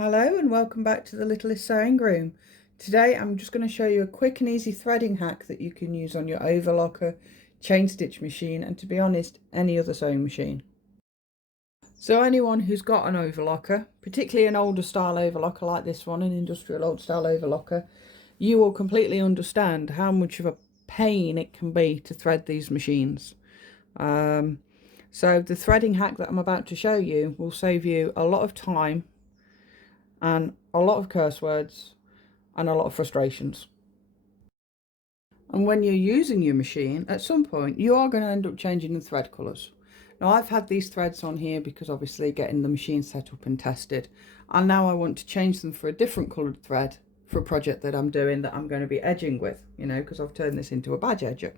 Hello and welcome back to the Littlest Sewing Room. Today I'm just going to show you a quick and easy threading hack that you can use on your overlocker, chain stitch machine, and to be honest, any other sewing machine. So anyone who's got an overlocker, particularly an older style overlocker like this one, an industrial old style overlocker, you will completely understand how much of a pain it can be to thread these machines. So the threading hack that I'm about to show you will save you a lot of time and a lot of curse words and a lot of frustrations. And when you're using your machine, at some point you are going to end up changing the thread colours. Now I've had these threads on here because obviously getting the machine set up and tested, and now I want to change them for a different coloured thread for a project that I'm doing that I'm going to be edging with, you know, because I've turned this into a badge edger.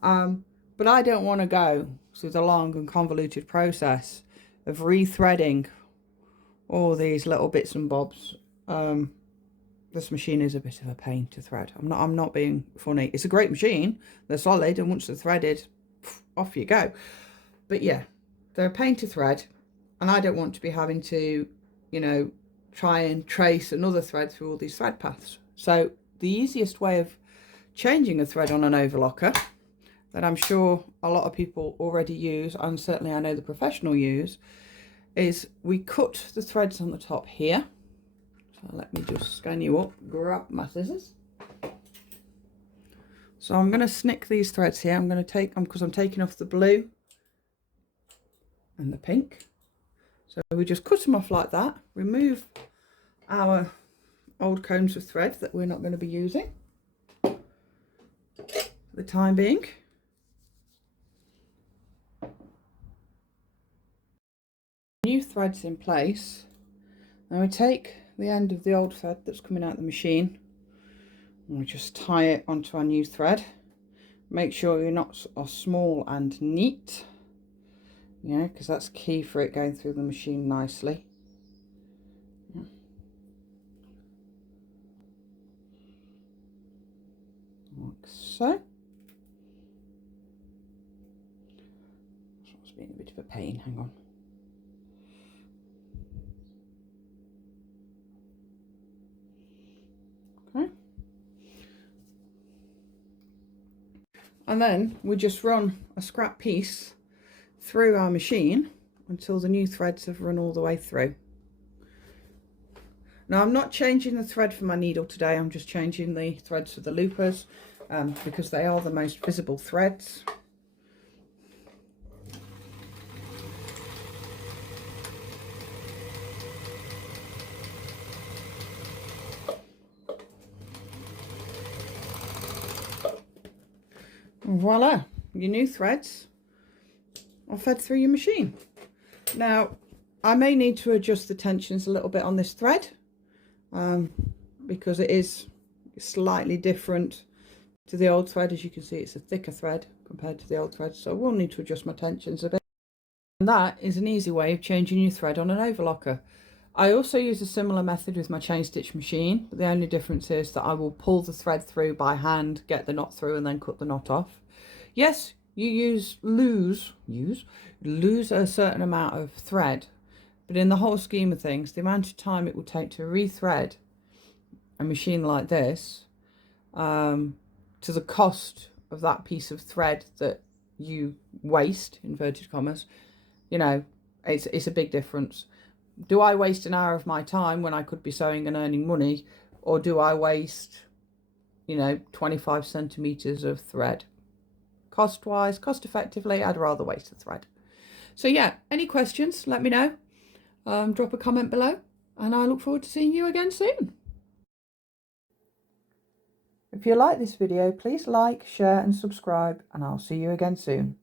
But I don't want to go through the long and convoluted process of rethreading all these little bits and bobs. This machine is a bit of a pain to thread. I'm not being funny. It's a great machine. They're solid, and once they're threaded, off you go. But yeah, they're a pain to thread, and I don't want to be having to, you know, try and trace another thread through all these thread paths. So the easiest way of changing a thread on an overlocker, that I'm sure a lot of people already use, and certainly I know the professional use, is we cut the threads on the top here. So let me just scan you up, grab my scissors. So I'm going to snick these threads here. I'm going to take them because I'm taking off the blue and the pink. So we just cut them off like that, remove our old cones of thread that we're not going to be using for the time being. New threads in place. Now we take the end of the old thread that's coming out of the machine and we just tie it onto our new thread. Make sure your knots are small and neat, yeah, because that's key for it going through the machine nicely. Yeah. Like so. It's been a bit of a pain, hang on. And then we just run a scrap piece through our machine until the new threads have run all the way through. Now I'm not changing the thread for my needle today, I'm just changing the threads for the loopers because they are the most visible threads. Voila, your new threads are fed through your machine. Now I may need to adjust the tensions a little bit on this thread because it is slightly different to the old thread. As you can see, it's a thicker thread compared to the old thread, so I will need to adjust my tensions a bit. And that is an easy way of changing your thread on an overlocker. I also use a similar method with my chain stitch machine, but the only difference is that I will pull the thread through by hand, get the knot through, and then cut the knot off. Yes, you lose a certain amount of thread, but in the whole scheme of things, the amount of time it will take to rethread a machine like this to the cost of that piece of thread that you waste, inverted commas, you know, it's a big difference. Do I waste an hour of my time when I could be sewing and earning money, or do I waste, you know, 25 centimeters of thread? Cost-wise, cost-effectively, I'd rather waste the thread. So yeah, any questions, let me know. Drop a comment below, and I look forward to seeing you again soon. If you like this video, please like, share and subscribe, and I'll see you again soon.